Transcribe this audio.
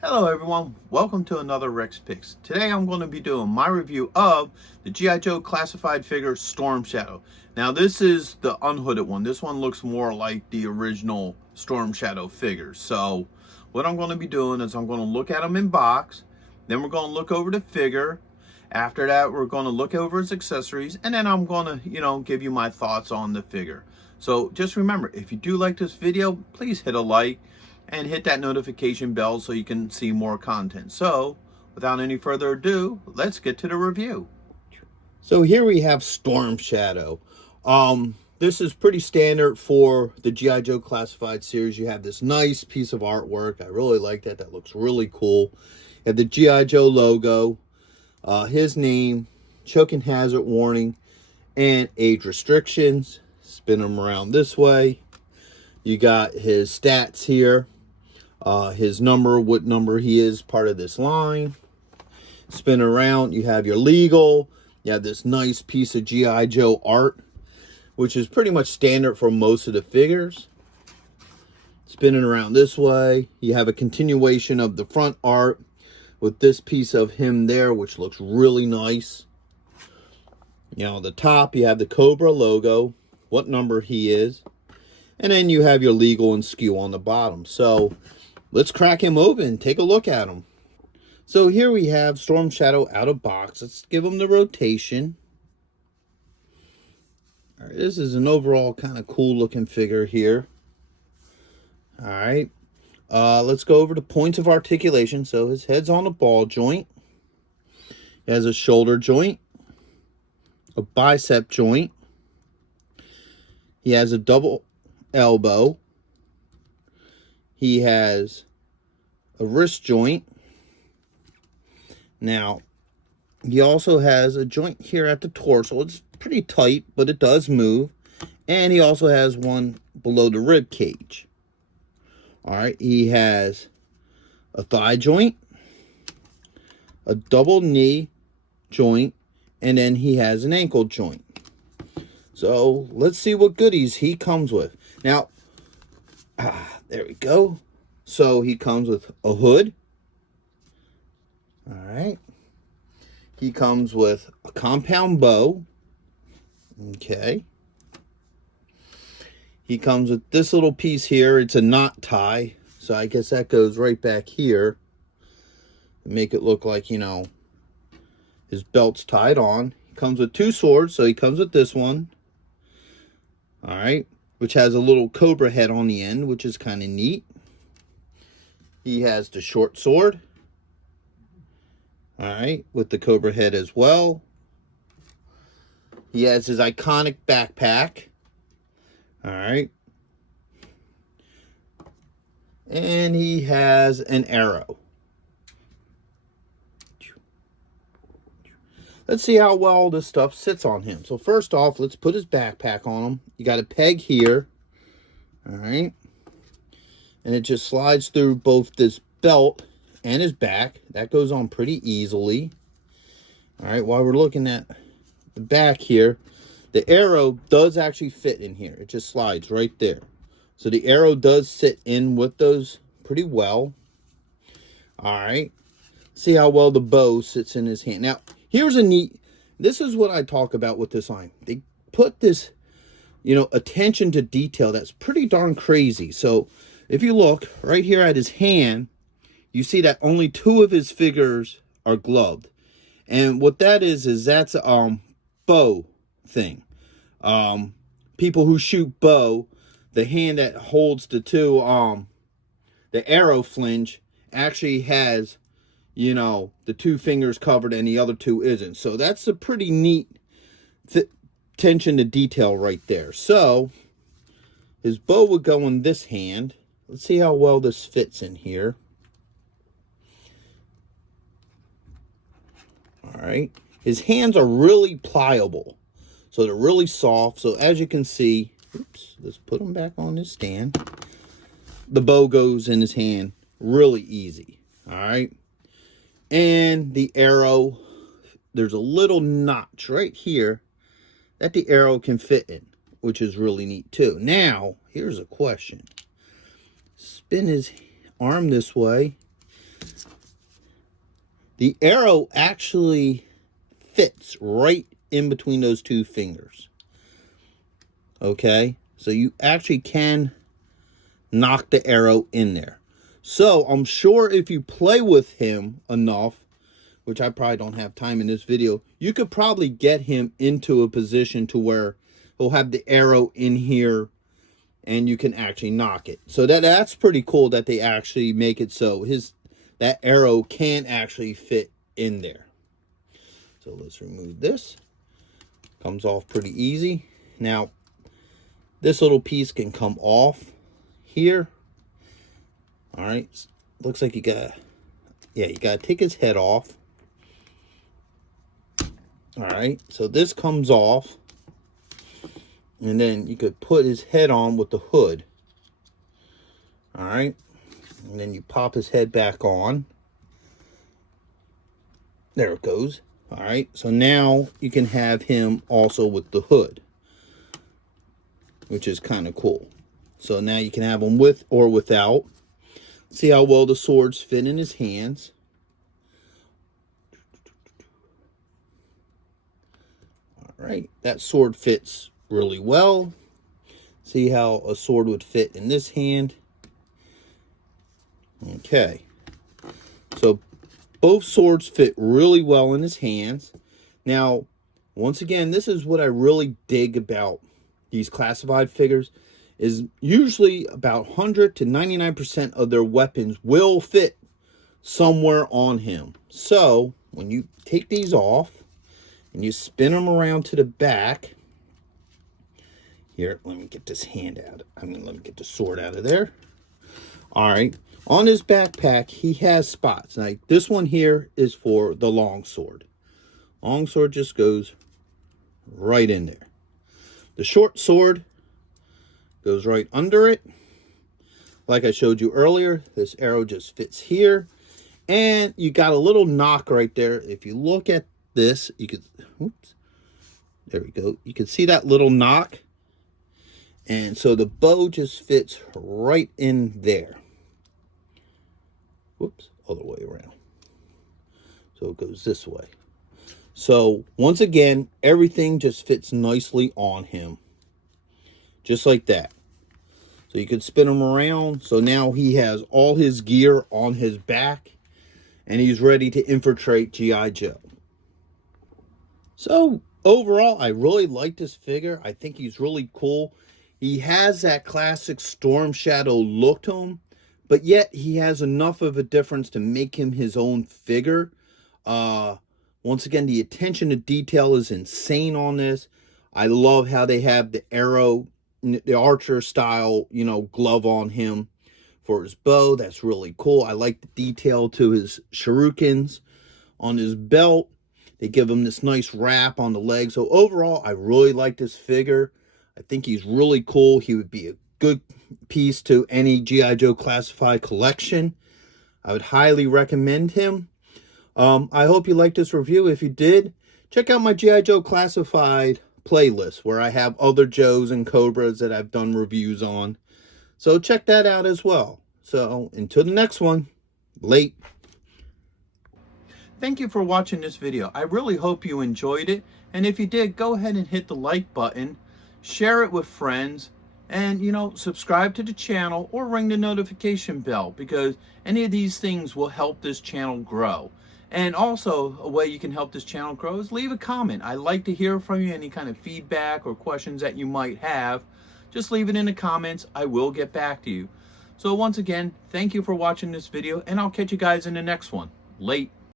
Hello everyone, welcome to another Rex Picks. Today I'm going to be doing my review of the G.I. Joe classified figure Storm Shadow. Now this is the unhooded one. This one looks more like the original Storm Shadow figure. So what I'm going to be doing is I'm going to look at him in box, then we're going to look over the figure. After that we're going to look over his accessories, and then I'm going to, give you my thoughts on the figure. So just remember, if you do like this video, please hit a like and hit that notification bell so you can see more content. So, without any further ado, let's get to the review. So here we have Storm Shadow. This is pretty standard for the G.I. Joe Classified series. You have this nice piece of artwork. I really like that. That looks really cool. You have the G.I. Joe logo, his name, choking hazard warning, and age restrictions. Spin them around this way. You got his stats here. His number, what number he is, part of this line. Spin around, you have your legal. You have this nice piece of G.I. Joe art, which is pretty much standard for most of the figures. Spinning around this way, you have a continuation of the front art with this piece of him there, which looks really nice. The top, you have the Cobra logo, what number he is. And then you have your legal and skew on the bottom. So let's crack him open and take a look at him. So here we have Storm Shadow out of box. Let's give him the rotation. All right, this is an overall kind of cool looking figure here. All right, let's go over the points of articulation. So his head's on a ball joint. He has a shoulder joint, a bicep joint. He has a double elbow. He has a wrist joint. Now, he also has a joint here at the torso. It's pretty tight, but it does move. And he also has one below the rib cage. All right, he has a thigh joint, a double knee joint, and then he has an ankle joint. So let's see what goodies he comes with. Now, there we go. So he comes with a hood. All right. He comes with a compound bow. Okay. He comes with this little piece here. It's a knot tie. So I guess that goes right back here. Make it look like, his belt's tied on. He comes with two swords. So he comes with this one. All right. Which has a little cobra head on the end, which is kind of neat. He has the short sword. All right, with the cobra head as well. He has his iconic backpack. All right. And he has an arrow. Let's see how well this stuff sits on him. So first off, let's put his backpack on him. You got a peg here. All right. And it just slides through both this belt and his back. That goes on pretty easily. All right. While we're looking at the back here, the arrow does actually fit in here. It just slides right there. So the arrow does sit in with those pretty well. All right. See how well the bow sits in his hand. Now, here's a neat, this is what I talk about with this line. They put this, attention to detail that's pretty darn crazy. So if you look right here at his hand, you see that only two of his figures are gloved. And what that is that's a bow thing. People who shoot bow, the hand that holds the two, the arrow flinch actually has, the two fingers covered and the other two isn't. So that's a pretty neat attention to detail right there. So his bow would go in this hand. Let's see how well this fits in here. All right. His hands are really pliable. So they're really soft. So as you can see, oops, let's put him back on his stand. The bow goes in his hand really easy. All right. And the arrow, there's a little notch right here that the arrow can fit in, which is really neat too. Now, here's a question. Spin his arm this way. the arrow actually fits right in between those two fingers. Okay, so you actually can knock the arrow in there. So I'm sure if you play with him enough, which I probably don't have time in this video, you could probably get him into a position to where he'll have the arrow in here and you can actually knock it. So that's pretty cool that they actually make it so that arrow can actually fit in there. So let's remove this. Comes off pretty easy. Now, this little piece can come off here. All right, looks like you gotta take his head off. All right, so this comes off, and then you could put his head on with the hood. All right, and then you pop his head back on. There it goes. All right, so now you can have him also with the hood, which is kind of cool. So now you can have him with or without. See how well the swords fit in his hands. All right, that sword fits really well. See how a sword would fit in this hand. Okay, so both swords fit really well in his hands. Now, once again, this is what I really dig about these classified figures, is usually about 100 to 99% of their weapons will fit somewhere on him. So when you take these off and you spin them around to the back, here, let me get this hand out. Let me get the sword out of there. All right, on his backpack, he has spots. Like this one here is for the long sword. Long sword just goes right in there. The short sword goes right under it. Like I showed you earlier, this arrow just fits here. And you got a little knock right there. If you look at this, you could, oops, there we go. You can see that little knock. And so the bow just fits right in there. Whoops, other way around. So it goes this way. So once again, everything just fits nicely on him. Just like that. So you could spin him around. So now he has all his gear on his back. And he's ready to infiltrate G.I. Joe. So overall, I really like this figure. I think he's really cool. He has that classic Storm Shadow look to him. But yet he has enough of a difference to make him his own figure. Once again, the attention to detail is insane on this. I love how they have the arrow, the archer style, glove on him for his bow. That's really cool. I like the detail to his shurikens on his belt. They give him this nice wrap on the leg. So overall, I really like this figure. I think he's really cool. He would be a good piece to any G.I. Joe classified collection. I would highly recommend him. I hope you liked this review. If you did, check out my G.I. Joe classified playlist where I have other Joes and Cobras that I've done reviews on. So check that out as well. So until the next one, late. Thank you for watching this video. I really hope you enjoyed it. And if you did, go ahead and hit the like button, share it with friends, and subscribe to the channel or ring the notification bell, because any of these things will help this channel grow. And also, a way you can help this channel grow is leave a comment. I like to hear from you, any kind of feedback or questions that you might have. Just leave it in the comments. I will get back to you. So once again, thank you for watching this video, and I'll catch you guys in the next one. Late.